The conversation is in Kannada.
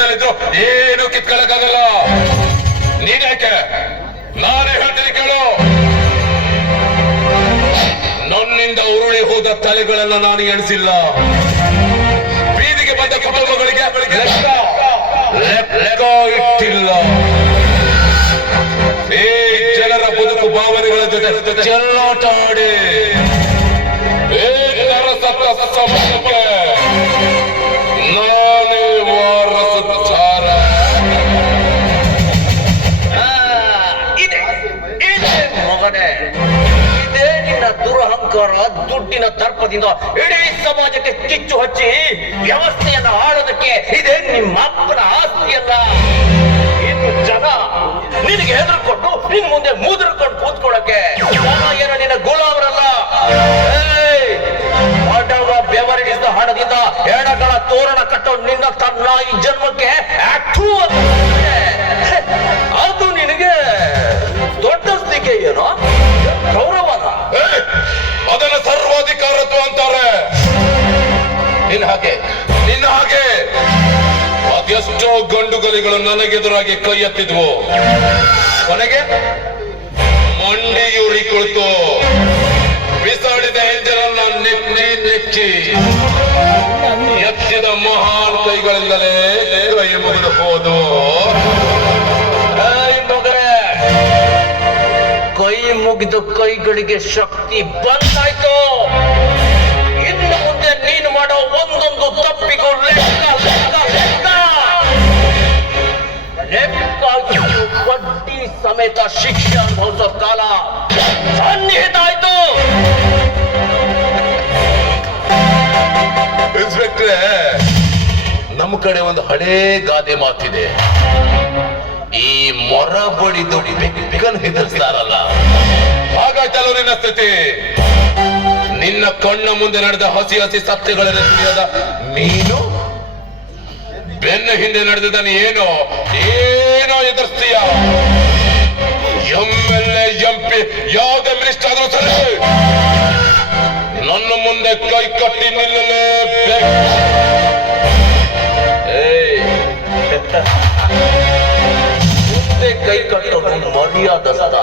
ದುಡ್ಡಲ್ಲಿದ್ರು ಏನು ಕಿತ್ಕೊಳ್ಳಕ್ಕಾಗಲ್ಲ. ನೀನ್ಯಾಕೆ? ನಾನೇ ಹೇಳ್ತೀನಿ ಕೇಳು. ನನ್ನಿಂದ ಉರುಳಿ ಹೋದ ತಲೆಗಳನ್ನ ನಾನು ಎಣಿಸಿಲ್ಲ. ಬೀದಿಗೆ ಬಂದ ಕುಟುಂಬಗಳಿಗೆ ಲೆಕ್ಕ ಇಟ್ಟಿಲ್ಲ. ಈ ಜನರ ಬದುಕು ಭಾವನೆಗಳ ಜೊತೆ ಚೆಲ್ಲಾಟ ಆಡಿ ಸಮಯಕ್ಕೆ ನಾನೇ ವಾರಸುತ್ತಾರ. ಮಗನೇ, ಇದೇ ನಿನ್ನ ದುರಹಂಕಾರ, ದುಡ್ಡಿನ ದರ್ಪದಿಂದ ಇಡೀ ಸಮಾಜಕ್ಕೆ ಕಿಚ್ಚು ಹಚ್ಚಿ ವ್ಯವಸ್ಥೆಯನ್ನು ಆಳೋದಕ್ಕೆ ಇದೇ ನಿಮ್ಮ ಅಪ್ಪನ ಆಸ್ತಿಯಲ್ಲ. ಇನ್ನು ಜನ ನಿನಗೆ ಹೆದರ್ಕೊಂಡು ನಿನ್ ಮುಂದೆ ಮುದುರ್ಕೊಂಡು ಕೂತ್ಕೊಳ್ಳಕ್ಕೆ ಜನ ಏನೋ ನಿನ್ನ ಗುಲಾಮರಲ್ಲ. ಬಡವ ಬೆವರಿಡಿಸಿದ ಹಣದಿಂದ ಎಡಗಳ ತೋರಣ ಕಟ್ಟೋ ನಿನ್ನ ತನ್ನ ಈ ಜನ್ಮಕ್ಕೆ ಅದು ನಿನಗೆ ದೊಡ್ಡಸ್ತಿಕೆ ಏನೋ ಗೌರವನ. ಅದನ್ನ ಸರ್ವಾಧಿಕಾರತ್ವ ಅಂತಾರೆ. ನಿನ್ನ ಹಾಗೆ ಅದೆಷ್ಟೋ ಗಂಡುಗಲಿಗಳು ನನಗೆದುರಾಗಿ ಕೈ ಎತ್ತಿದ್ವು. ಕೊನೆಗೆ ಮಂಡಿಯೂರಿ ಕುಳಿತು ಬಿಸಾಡಿದ ಹೆಂಜಲನ್ನ ನೆಚ್ಚಿ ಎತ್ತಿದ ಮಹಾನ್ ಕೈಗಳಿಂದಲೇ ಕೈ ಮುಗಿದು ಹೋದು. ಕೈ ಮುಗಿದ ಕೈಗಳಿಗೆ ಶಕ್ತಿ ಬಂದಾಯ್ತು. ಇನ್ನು ಮುಂದೆ ನೀನು ಮಾಡೋ ಒಂದೊಂದು ತಪ್ಪಿಗೂ ಲೆಕ್ಕಾಗಿದ್ದು ಬಡ್ಡಿ ಸಮೇತ ಶಿಕ್ಷೆ ಅನುಭವಿಸೋ ಕಾಲ ಸನ್ನಿಹಿತ ಆಯ್ತು. ಇನ್ಸ್ಪೆಕ್ಟ್ರೆ, ನಮ್ಮ ಕಡೆ ಒಂದು ಹಳೇ ಗಾದೆ ಮಾತಿದೆ. ಈ ಮೊರ ಬಡಿದು ಬೆಕ್ಕನ್ನು ಹೆದರ್ಸ್ತಾರಲ್ಲ, ಹಾಗಾಯ್ತಲ್ಲ ನಿನ್ನ ಸ್ಥಿತಿ. ನಿನ್ನ ಕಣ್ಣ ಮುಂದೆ ನಡೆದ ಹಸಿ ಸತ್ಯಗಳನ್ನು ತಿಳಿಯದ ನೀನು ಬೆನ್ನ ಹಿಂದೆ ನಡೆದ ಏನೋ ಎದುರಿಸ್ತೀಯ. MLA MP ಯಾವುದೇ ಮಿನಿಸ್ಟರ್ ಆದ್ರೂ ಸರಿ ನನ್ನ ಮುಂದೆ ಕೈ ಕಟ್ಟಿ ನಿಲ್ಲಲೇಬೇಕು. ಮುಂದೆ ಕೈ ಕಟ್ಟೋದು ಮರ್ಯಾದಸ್ಥ.